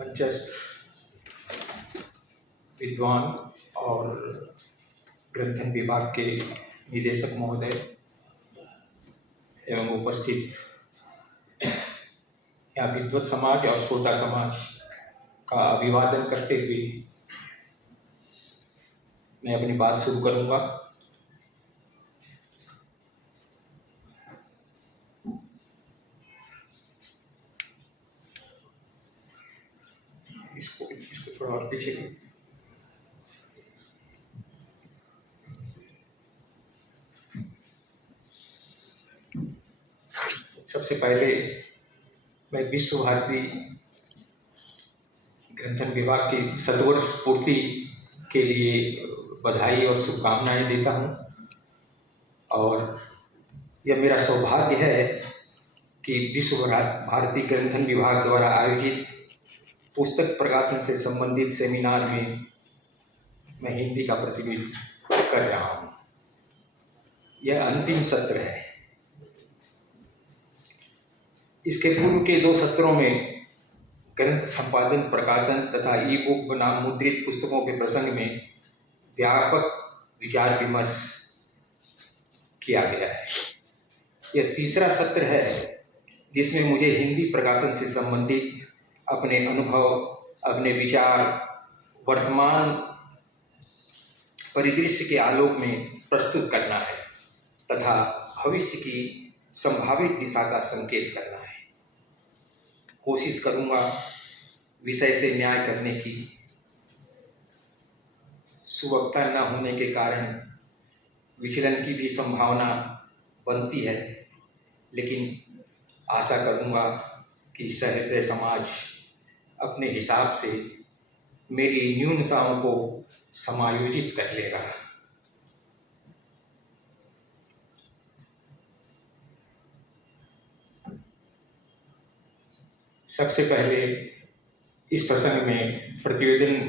मंचस्थ विद्वान और ग्रंथन विभाग के निदेशक महोदय एवं उपस्थित यहाँ विद्वत समाज और श्रोता समाज का अभिवादन करते हुए मैं अपनी बात शुरू करूँगा। इसको थोड़ा और पीछे करें। सबसे पहले मैं विश्व भारती ग्रंथन विभाग की शतवर्ष पूर्ति के लिए बधाई और शुभकामनाएं देता हूं और यह मेरा सौभाग्य है कि विश्व भारती ग्रंथन विभाग द्वारा आयोजित पुस्तक प्रकाशन से संबंधित सेमिनार में मैं हिंदी का प्रतिनिधित्व कर रहा हूं। यह अंतिम सत्र है। इसके पूर्व के 2 सत्रों में ग्रंथ संपादन, प्रकाशन तथा ई बुक बनाम मुद्रित पुस्तकों के प्रसंग में व्यापक विचार विमर्श किया गया है। यह तीसरा सत्र है जिसमें मुझे हिंदी प्रकाशन से संबंधित अपने अनुभव, अपने विचार वर्तमान परिदृश्य के आलोक में प्रस्तुत करना है तथा भविष्य की संभावित दिशा का संकेत करना है। कोशिश करूंगा विषय से न्याय करने की। सुवक्ता न होने के कारण विचलन की भी संभावना बनती है, लेकिन आशा करूंगा कि सहृदय समाज अपने हिसाब से मेरी न्यूनताओं को समायोजित कर लेगा। सबसे पहले इस प्रसंग में प्रतिवेदन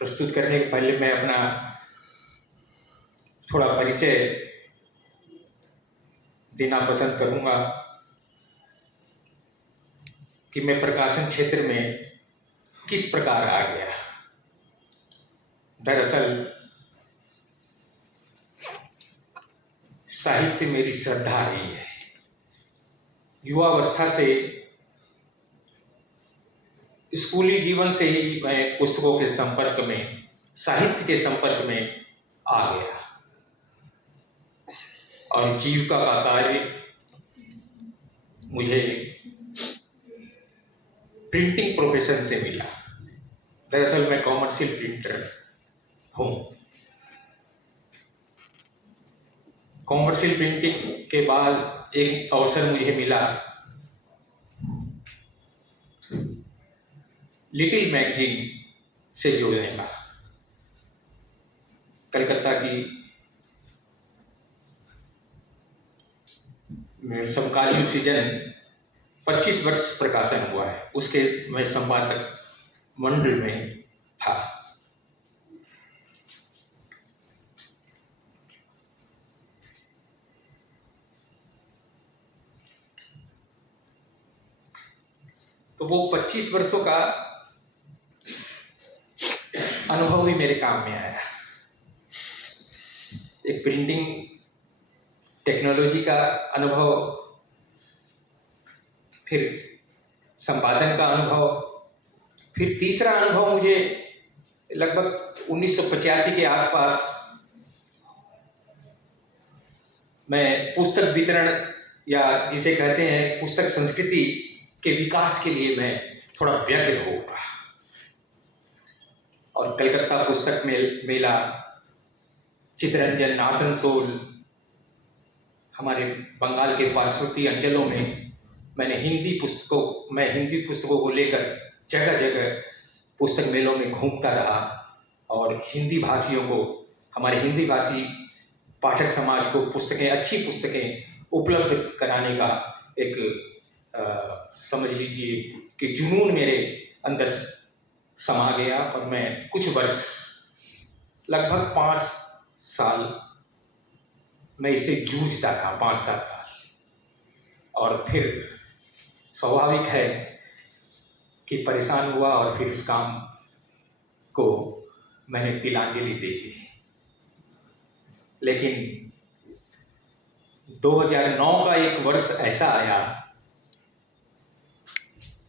प्रस्तुत करने के पहले मैं अपना थोड़ा परिचय देना पसंद करूंगा कि मैं प्रकाशन क्षेत्र में किस प्रकार आ गया। दरअसल साहित्य मेरी श्रद्धा रही है। युवावस्था से, स्कूली जीवन से ही मैं पुस्तकों के संपर्क में, साहित्य के संपर्क में आ गया और जीविका का कार्य मुझे प्रिंटिंग प्रोफेशन से मिला। दरअसल मैं कॉमर्शियल प्रिंटर हूँ। कॉमर्शियल प्रिंटिंग के बाद एक अवसर मुझे मिला लिटिल मैगजीन से जुड़ने का। कलकत्ता की समकालीन सीजन 25 वर्ष प्रकाशन हुआ है, उसके मैं संपादक मंडल में था। तो वो 25 वर्षों का अनुभव भी मेरे काम में आया। एक प्रिंटिंग टेक्नोलॉजी का अनुभव, फिर संपादन का अनुभव, फिर तीसरा अनुभव मुझे लगभग 1985 के आसपास मैं पुस्तक वितरण या जिसे कहते हैं पुस्तक संस्कृति के विकास के लिए मैं थोड़ा व्यग्र हो गया और कलकत्ता पुस्तक मेला, चित्तरंजन, आसनसोल, हमारे बंगाल के पार्श्ववर्ती अंचलों में मैं हिंदी पुस्तकों को लेकर जगह जगह पुस्तक मेलों में घूमता रहा और हिंदी भाषियों को, हमारे हिंदी भाषी पाठक समाज को अच्छी पुस्तकें उपलब्ध कराने का एक समझ लीजिए कि जुनून मेरे अंदर समा गया और मैं कुछ वर्ष, लगभग 5 साल मैं इसे जूझता था, 5-7 साल। और फिर स्वाभाविक है कि परेशान हुआ और फिर उस काम को मैंने तिलांजलि दे दी। लेकिन 2009 का एक वर्ष ऐसा आया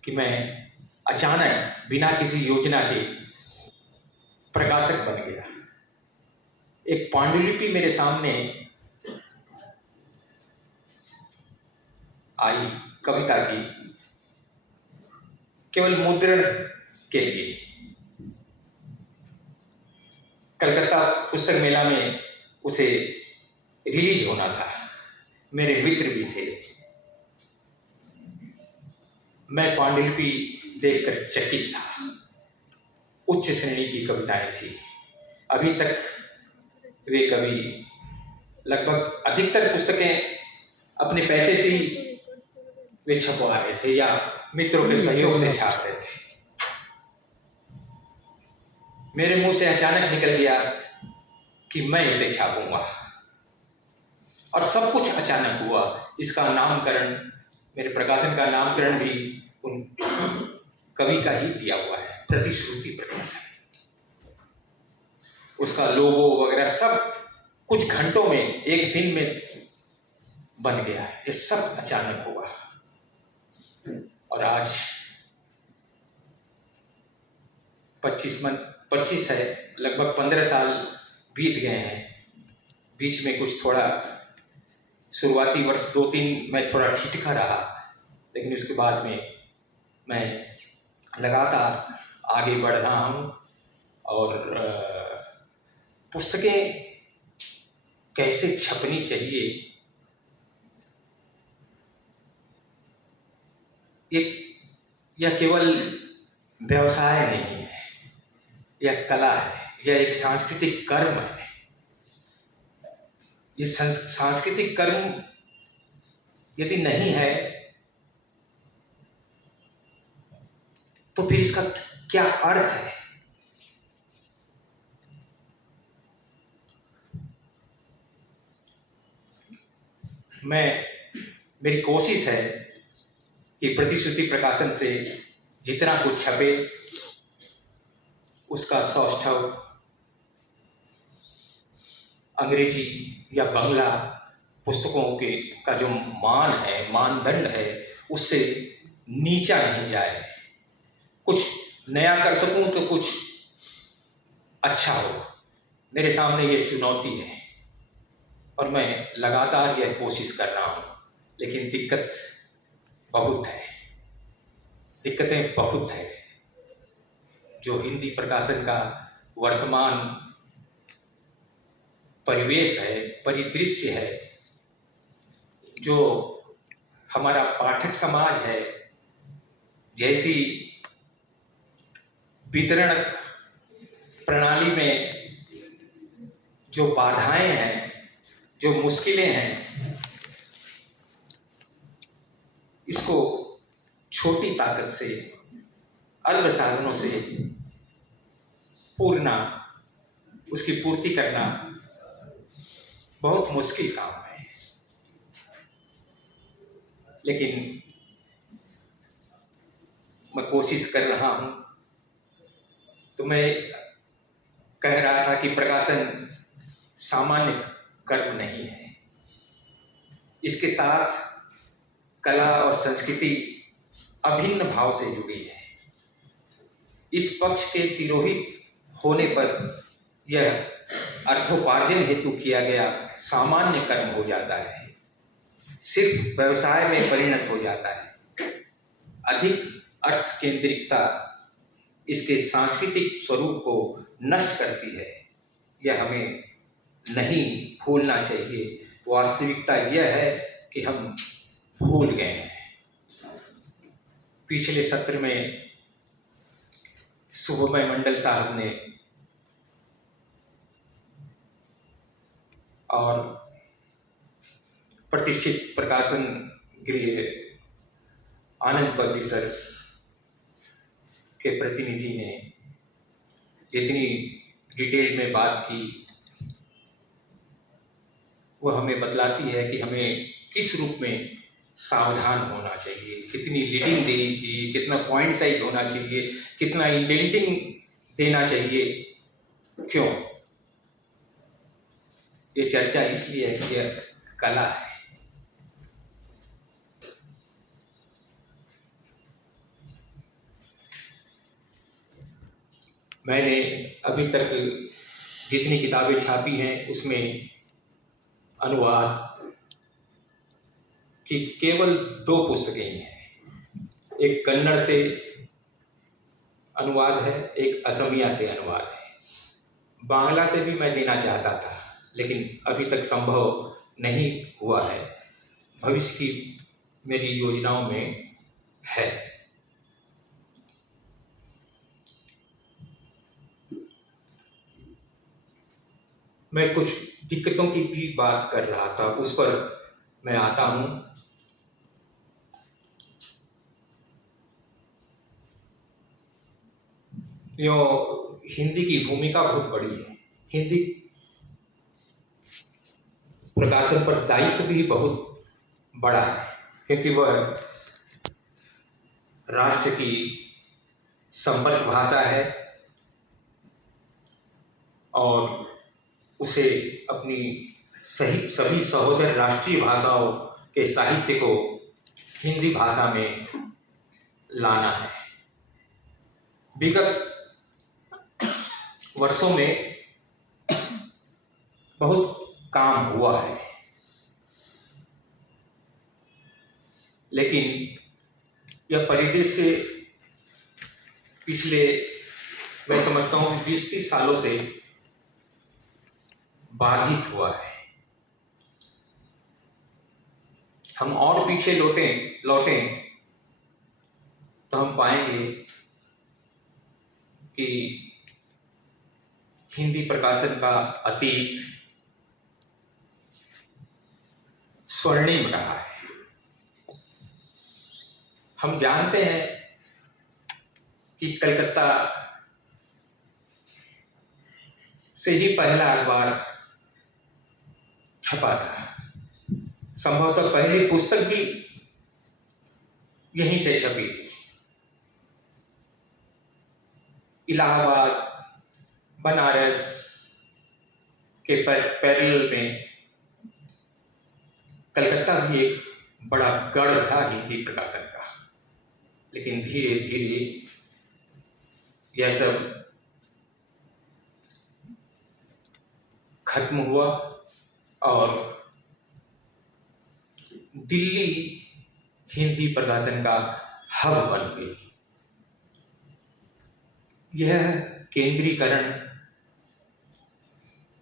कि मैं अचानक बिना किसी योजना के प्रकाशक बन गया। एक पांडुलिपि मेरे सामने आई कविता की, केवल मुद्रण के लिए। कलकत्ता पुस्तक मेला में उसे रिलीज होना था, मेरे मित्र भी थे। मैं पांडुलिपि देखकर चकित था। उच्च श्रेणी की कविताएं थी। अभी तक वे कवि लगभग अधिकतर पुस्तकें अपने पैसे से ही वे छपवा रहे थे या मित्रों के सहयोग से छाप रहे थे। मेरे मुंह से अचानक निकल गया कि मैं इसे छापूंगा, और सब कुछ अचानक हुआ। इसका नामकरण, मेरे प्रकाशन का नामकरण भी उन कवि का ही दिया हुआ है, प्रतिश्रुति प्रकाशन। उसका लोगो वगैरह सब कुछ घंटों में, एक दिन में बन गया। ये सब अचानक हुआ। और आज 25 है, लगभग 15 साल बीत गए हैं। बीच में कुछ थोड़ा शुरुआती वर्ष 2-3 में थोड़ा ठिठका रहा, लेकिन उसके बाद में मैं लगातार आगे बढ़ रहा हूँ। और पुस्तकें कैसे छपनी चाहिए, यह केवल व्यवसाय नहीं है, यह कला है, यह एक सांस्कृतिक कर्म है। ये सांस्कृतिक कर्म यदि नहीं है तो फिर इसका क्या अर्थ है? मेरी कोशिश है कि प्रतिश्रुति प्रकाशन से जितना कुछ छपे उसका सौष्ठव अंग्रेजी या बांग्ला पुस्तकों का जो मान है, मानदंड है, उससे नीचा नहीं जाए। कुछ नया कर सकूं तो कुछ अच्छा हो। मेरे सामने ये चुनौती है और मैं लगातार यह कोशिश कर रहा हूं, लेकिन दिक्कतें बहुत है। जो हिंदी प्रकाशन का वर्तमान परिवेश है, परिदृश्य है, जो हमारा पाठक समाज है, जैसी वितरण प्रणाली में जो बाधाएं हैं, जो मुश्किलें हैं, इसको छोटी ताकत से, अल्प साधनों से उसकी पूर्ति करना बहुत मुश्किल काम है। लेकिन मैं कोशिश कर रहा हूं। तो मैं कह रहा था कि प्रकाशन सामान्य कर्म नहीं है, इसके साथ कला और संस्कृति अभिन्न भाव से जुड़ी है। इस पक्ष के तिरोहित होने पर यह अर्थोपार्जन हेतु किया गया सामान्य कर्म हो जाता है, सिर्फ व्यवसाय में परिणत हो जाता है। अधिक अर्थ केंद्रितता इसके सांस्कृतिक स्वरूप को नष्ट करती है। यह हमें नहीं भूलना चाहिए। वास्तविकता यह है कि हम भूल गए हैं। पिछले सत्र में शुभमय मंडल साहब ने और प्रतिष्ठित प्रकाशन गृह आनंद पब्लिशर्स के प्रतिनिधि ने जितनी डिटेल में बात की, वह हमें बतलाती है कि हमें किस रूप में सावधान होना चाहिए, कितनी लीडिंग देनी चाहिए, कितना पॉइंट साइज होना चाहिए, कितना इंडेंटिंग देना चाहिए। क्यों? ये चर्चा इसलिए है कि यह कला है। मैंने अभी तक जितनी किताबें छापी हैं उसमें अनुवाद की केवल 2 पुस्तकें ही हैं। एक कन्नड़ से अनुवाद है, एक असमिया से अनुवाद है। बांग्ला से भी मैं देना चाहता था, लेकिन अभी तक संभव नहीं हुआ है। भविष्य की मेरी योजनाओं में है। मैं कुछ दिक्कतों की भी बात कर रहा था, उस पर मैं आता हूं। यो हिंदी की भूमिका बहुत बड़ी है। हिंदी प्रकाशन पर दायित्व भी बहुत बड़ा है, क्योंकि वह राष्ट्र की संपर्क भाषा है और उसे अपनी सभी सहोदर राष्ट्रीय भाषाओं के साहित्य को हिंदी भाषा में लाना है। विगत वर्षों में बहुत काम हुआ है, लेकिन यह परिदृश्य पिछले, मैं समझता हूँ, 20-30 सालों से बाधित हुआ है। हम और पीछे लौटें तो हम पाएंगे कि हिंदी प्रकाशन का अतीत स्वर्णिम रहा है। हम जानते हैं कि कलकत्ता से ही पहला अखबार छपा था। संभवतः पहली पुस्तक भी यहीं से छपी थी। इलाहाबाद, बनारस के पैरेलल में कलकत्ता भी एक बड़ा गढ़ था हिंदी प्रकाशन का, लेकिन धीरे धीरे यह सब खत्म हुआ और दिल्ली हिंदी प्रकाशन का हब बन गई। यह केंद्रीकरण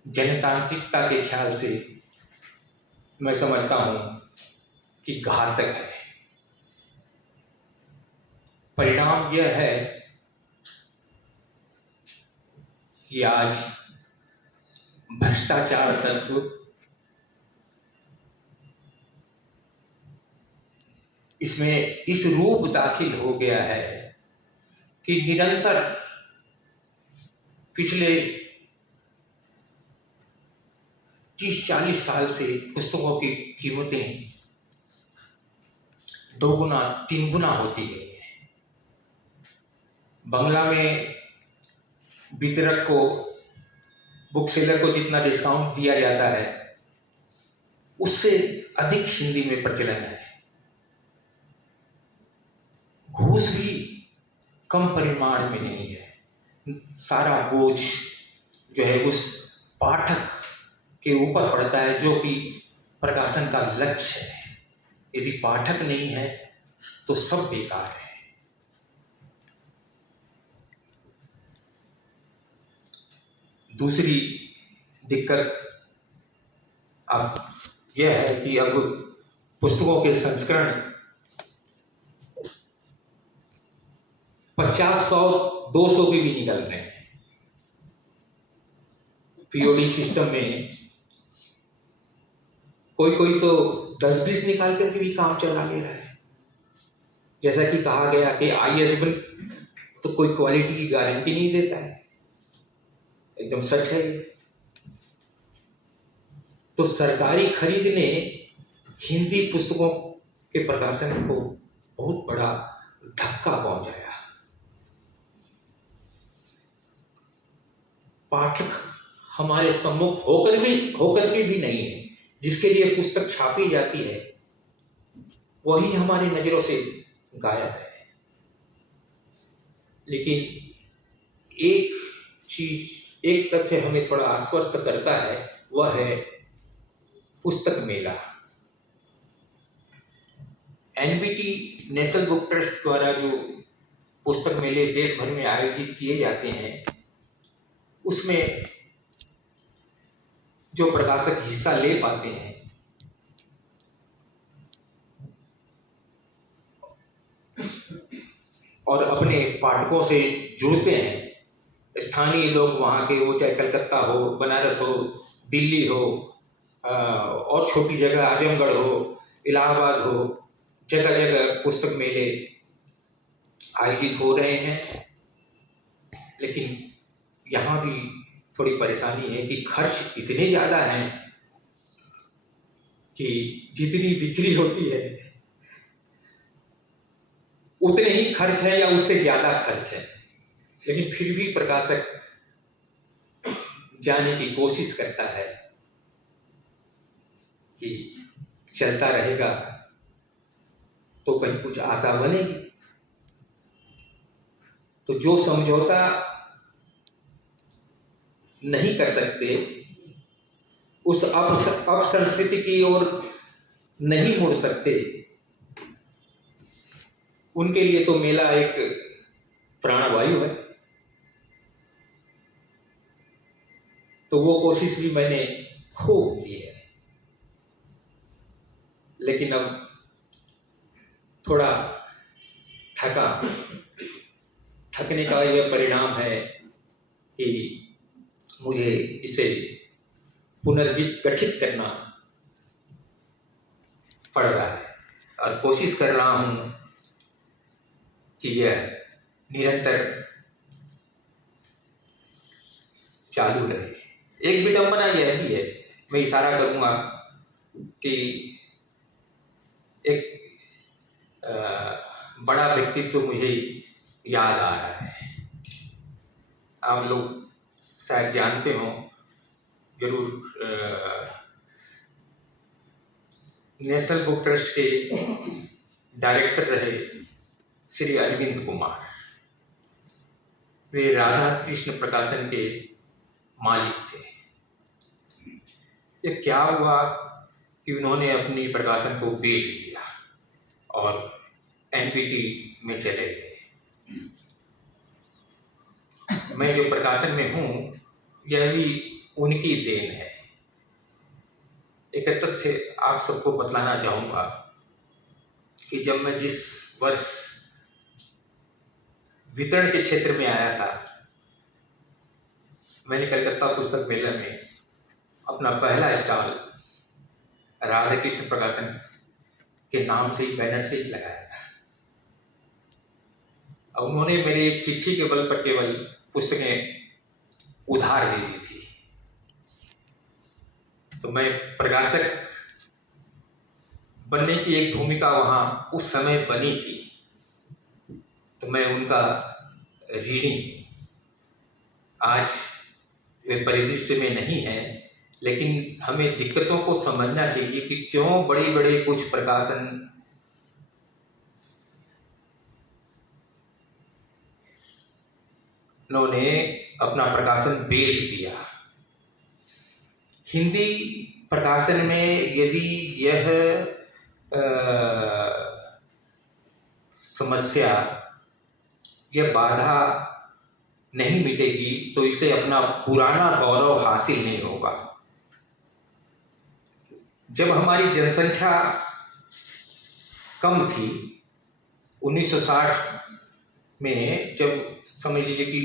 जनतांत्रिकता के ख्याल से मैं समझता हूं कि घातक है। परिणाम यह है कि आज भ्रष्टाचार तत्व इसमें इस रूप दाखिल हो गया है कि निरंतर पिछले 30-40 साल से पुस्तकों की कीमतें 2 गुना 3 गुना होती गई है। बंगला में वितरक को, बुक सेलर को जितना डिस्काउंट दिया जाता है, उससे अधिक हिंदी में प्रचलन है। घूस भी कम परिमाण में नहीं है। सारा बोझ जो है उस पाठक के ऊपर पड़ता है, जो कि प्रकाशन का लक्ष्य है। यदि पाठक नहीं है तो सब बेकार है। दूसरी दिक्कत अब यह है कि अब पुस्तकों के संस्करण 50-100-200 के भी निकल रहे हैं। पीओडी सिस्टम में कोई तो 10-20 निकाल करके भी काम चला ले रहा है। जैसा कि कहा गया कि ISBN तो कोई क्वालिटी की गारंटी नहीं देता है। एकदम सच है। तो सरकारी खरीद ने हिंदी पुस्तकों के प्रकाशन को बहुत बड़ा धक्का पहुंचाया। पाठक हमारे सम्मुख होकर के भी नहीं है। जिसके लिए पुस्तक छापी जाती है वही हमारी नजरों से गायब है। लेकिन एक तथ्य हमें थोड़ा आश्वस्त करता है, वह है पुस्तक मेला। एनबीटी नेशनल बुक ट्रस्ट द्वारा जो पुस्तक मेले देश भर में आयोजित किए जाते हैं, उसमें जो प्रकाशक हिस्सा ले पाते हैं और अपने पाठकों से जुड़ते हैं, स्थानीय लोग वहाँ के हो, चाहे कलकत्ता हो, बनारस हो, दिल्ली हो, और छोटी जगह आजमगढ़ हो, इलाहाबाद हो, जगह जगह पुस्तक मेले आयोजित हो रहे हैं। लेकिन यहाँ भी थोड़ी परेशानी है कि खर्च इतने ज़्यादा हैं कि जितनी बिक्री होती है उतने ही खर्च है या उससे ज़्यादा खर्च है। लेकिन फिर भी प्रकाशक जाने की कोशिश करता है कि चलता रहेगा तो कहीं कुछ आशा बनेगी। तो जो समझौता नहीं कर सकते, उस अपसंस्कृति की ओर नहीं मुड़ सकते, उनके लिए तो मेला एक प्राणवायु है। तो वो कोशिश भी मैंने खूब की है। लेकिन अब थोड़ा थकने का यह परिणाम है कि मुझे इसे पुनर्गठित करना पड़ रहा है और कोशिश कर रहा हूं कि यह निरंतर चालू रहे। एक विडंबना यह भी है, मैं इशारा करूंगा कि एक बड़ा व्यक्तित्व मुझे याद आ रहा है। आप लोग शायद जानते हो, जरूर, नेशनल बुक ट्रस्ट के डायरेक्टर रहे श्री अरविंद कुमार। वे राधा कृष्ण प्रकाशन के मालिक थे। ये क्या हुआ कि उन्होंने अपनी प्रकाशन को बेच दिया और एनपीटी में चले गए। मैं जो प्रकाशन में हूँ यह भी उनकी देन है। एक तथ्य आप सबको बतलाना चाहूँगा कि जब मैं जिस वर्ष वितरण के क्षेत्र में आया था, मैंने कलकत्ता पुस्तक मेले में अपना पहला स्टॉल राधा कृष्ण प्रकाशन के नाम से ही, बैनर से ही लगाया था। और उन्होंने मेरी एक चिट्ठी के बल पर केवल पुस्तकें उधार दे दी थी। तो मैं प्रकाशक बनने की एक भूमिका वहाँ उस समय बनी थी, तो मैं उनका ऋणी। आज वे परिदृश्य में नहीं है, लेकिन हमें दिक्कतों को समझना चाहिए कि क्यों बड़े बड़े कुछ प्रकाशन उन्होंने अपना प्रकाशन बेच दिया। हिंदी प्रकाशन में यदि यह समस्या, यह बाधा नहीं मिटेगी तो इसे अपना पुराना गौरव हासिल नहीं होगा। जब हमारी जनसंख्या कम थी 1960 में, जब समझ लीजिए कि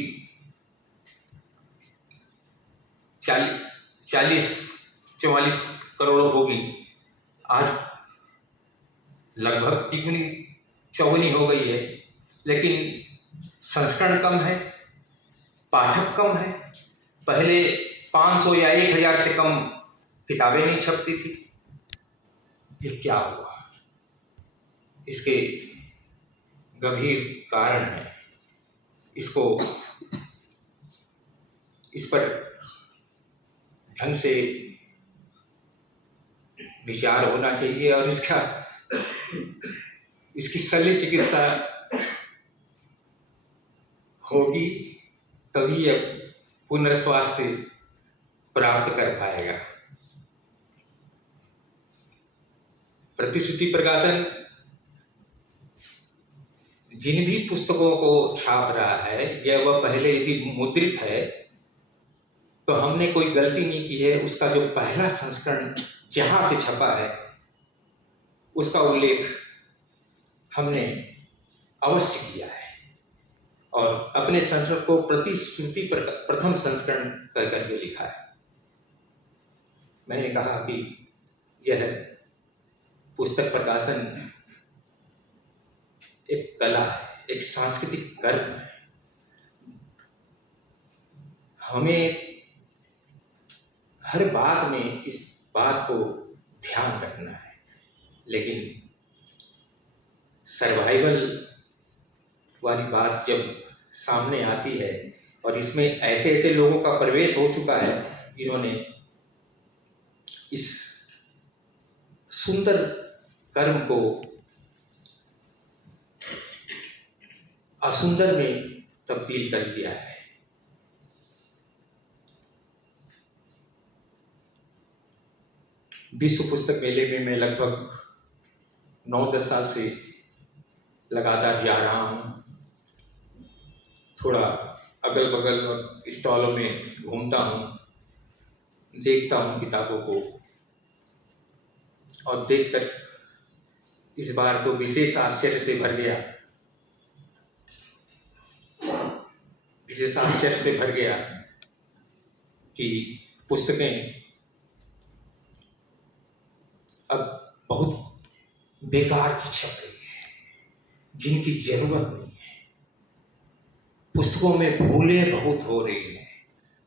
40-44 करोड़ होगी, आज लगभग तिगुनी चौगुनी हो गई है। लेकिन संस्करण कम है, पाठक कम है। पहले 500 या 1000 से कम किताबें नहीं छपती थी। ये क्या हुआ? इसके गंभीर कारण हैं। इस पर ढंग से विचार होना चाहिए और इसकी शल्य चिकित्सा होगी, तभी यह पुनर्स्वास्थ्य प्राप्त कर पाएगा। प्रतिश्रुति प्रकाशन जिन भी पुस्तकों को छाप रहा है, या वह पहले यदि मुद्रित है तो हमने कोई गलती नहीं की है। उसका जो पहला संस्करण जहां से छपा है उसका उल्लेख हमने अवश्य किया है और अपने संस्करण को प्रतिश्रुति प्रथम संस्करण कर करके लिखा है। मैंने कहा कि यह पुस्तक प्रकाशन एक कला है, एक सांस्कृतिक कर्म है। हमें हर बात में इस बात को ध्यान रखना है, लेकिन सर्वाइवल वाली बात जब सामने आती है और इसमें ऐसे ऐसे लोगों का प्रवेश हो चुका है जिन्होंने इस सुंदर कर्म को असुंदर में तब्दील कर दिया है। विश्व पुस्तक मेले में मैं लगभग 9-10 साल से लगातार जा रहा हूँ। थोड़ा अगल बगल और स्टॉलों में घूमता हूँ, देखता हूँ किताबों को, और देखकर इस बार तो विशेष आश्चर्य से भर गया, कि पुस्तकें अब बहुत बेकार की छप रही है, जिनकी जरूरत नहीं है। पुस्तकों में भूलें बहुत हो रही हैं,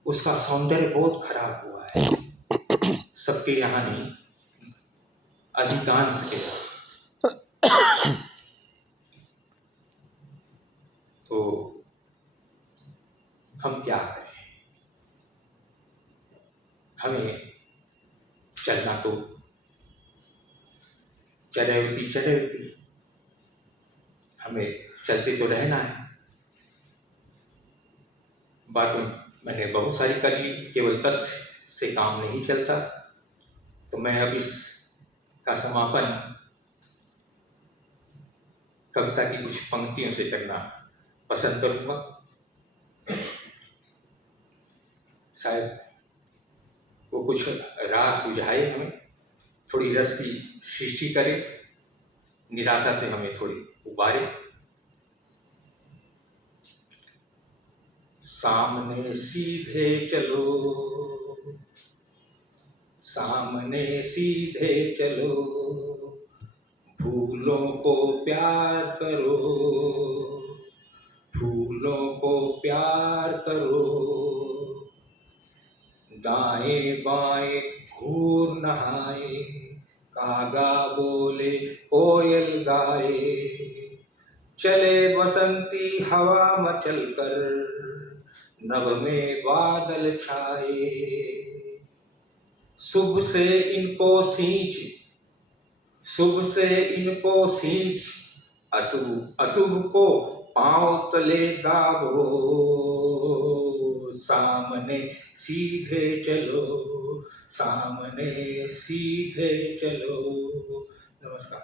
उसका सौंदर्य बहुत खराब हुआ है। सबके यहाँ नहीं, अधिकांश के यहाँ। तो हम क्या करें? हमें चलना तो चले, हमें चलते तो रहना है। बात मैंने बहुत सारी कर ली, केवल तथ्य से काम नहीं चलता। तो मैं अब इसका समापन कविता की कुछ पंक्तियों से करना पसंद करूंगा। शायद वो कुछ राह सुझाए, हमें थोड़ी रस की सृष्टि करे, निराशा से हमें थोड़ी उबारे। सामने सीधे चलो, सामने सीधे चलो, फूलों को प्यार करो, फूलों को प्यार करो, दाएं बाएं घूर नहाए, कागा बोले कोयल गाए, चले बसंती हवा मचल कर, नभ में बादल छाए, शुभ से इनको सींच, शुभ से इनको सींच, अशुभ अशुभ को पांव तले दाबो, सामने सीधे चलो, सामने सीधे चलो। नमस्कार।